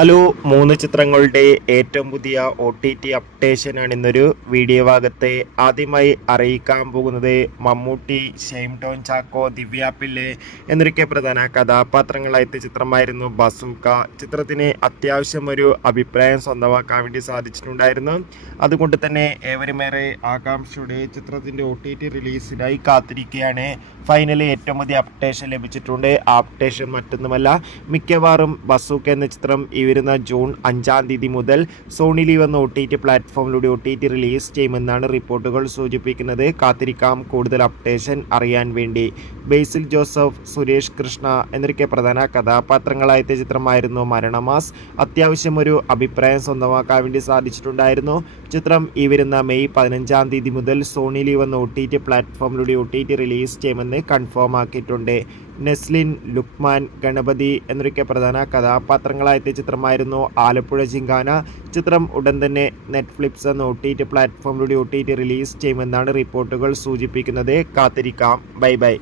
Hello, 3 ചിത്രങ്ങളുടെ ഏറ്റവും പുതിയ OTT അപ്ഡേഷനാണ് ഇന്നൊരു വീഡിയോ ഭാഗത്തെ ആദ്യമായി അറിയിക്കാൻ പോകുന്നത്. മമ്മൂട്ടി, ഷൈൻ ടോം ചാക്കോ, ദിവ്യ പിള്ളെ എന്നൊക്കെ പ്രധാന കഥാപാത്രങ്ങളായ ചിത്രമായിരുന്നു ബസൂക്ക. ചിത്രത്തിന് അത്യാവശ്യം ഒരു അഭിപ്രായം സ്വന്തമാക്കാൻ വേണ്ടി സാധിച്ചിട്ടുണ്ടായിരുന്നു. അതുകൊണ്ട് തന്നെ ഏവരുമേറെ ആകാംക്ഷയുടെ ചിത്രത്തിൻ്റെ OTT റിലീസിനായി കാത്തിരിക്കുകയാണ്. ഫൈനലി ഏറ്റവും പുതിയ അപ്ഡേഷൻ ലഭിച്ചിട്ടുണ്ട്. ആ അപ്ഡേഷൻ മറ്റൊന്നുമല്ല, മിക്കവാറും ബസൂക്ക എന്ന ചിത്രം വരുന്ന ജൂൺ 5-ാം തീയതി മുതൽ സോണി ലീവ് എന്ന OTT പ്ലാറ്റ്ഫോമിലൂടെ OTT റിലീസ് ചെയ്യുമെന്നാണ് റിപ്പോർട്ടുകൾ സൂചിപ്പിക്കുന്നത്. കാത്തിരിക്കാം കൂടുതൽ അപ്ഡേഷൻ അറിയാൻ വേണ്ടി. ബേസിൽ ജോസഫ്, സുരേഷ് കൃഷ്ണ എന്നൊക്കെ പ്രധാന കഥാപാത്രങ്ങളായ ചിത്രമായിരുന്നു മരണമാസ്. അത്യാവശ്യം ഒരു അഭിപ്രായം സ്വന്തമാക്കാൻ വേണ്ടി സാധിച്ചിട്ടുണ്ടായിരുന്നു. ചിത്രം ഈ വരുന്ന മെയ് 15-ാം തീയതി മുതൽ സോണി ലീവ് എന്ന OTT പ്ലാറ്റ്ഫോമിലൂടെ OTT റിലീസ് ചെയ്യുമെന്ന് കൺഫേം ആക്കിയിട്ടുണ്ട്. നെസ്ലിൻ, ലുക്മാൻ, ഗണപതി എന്നൊക്കെ പ്രധാന കഥാപാത്രങ്ങളായ ചിത്രമായിരുന്നു ആലപ്പുഴ ജിങ്കാന. ചിത്രം ഉടൻ തന്നെ നെറ്റ്ഫ്ലിക്സ് എന്ന OTT പ്ലാറ്റ്ഫോമിലൂടെ OTT റിലീസ് ചെയ്യുമെന്നാണ് റിപ്പോർട്ടുകൾ സൂചിപ്പിക്കുന്നത്. കാത്തിരിക്കാം. Bye bye.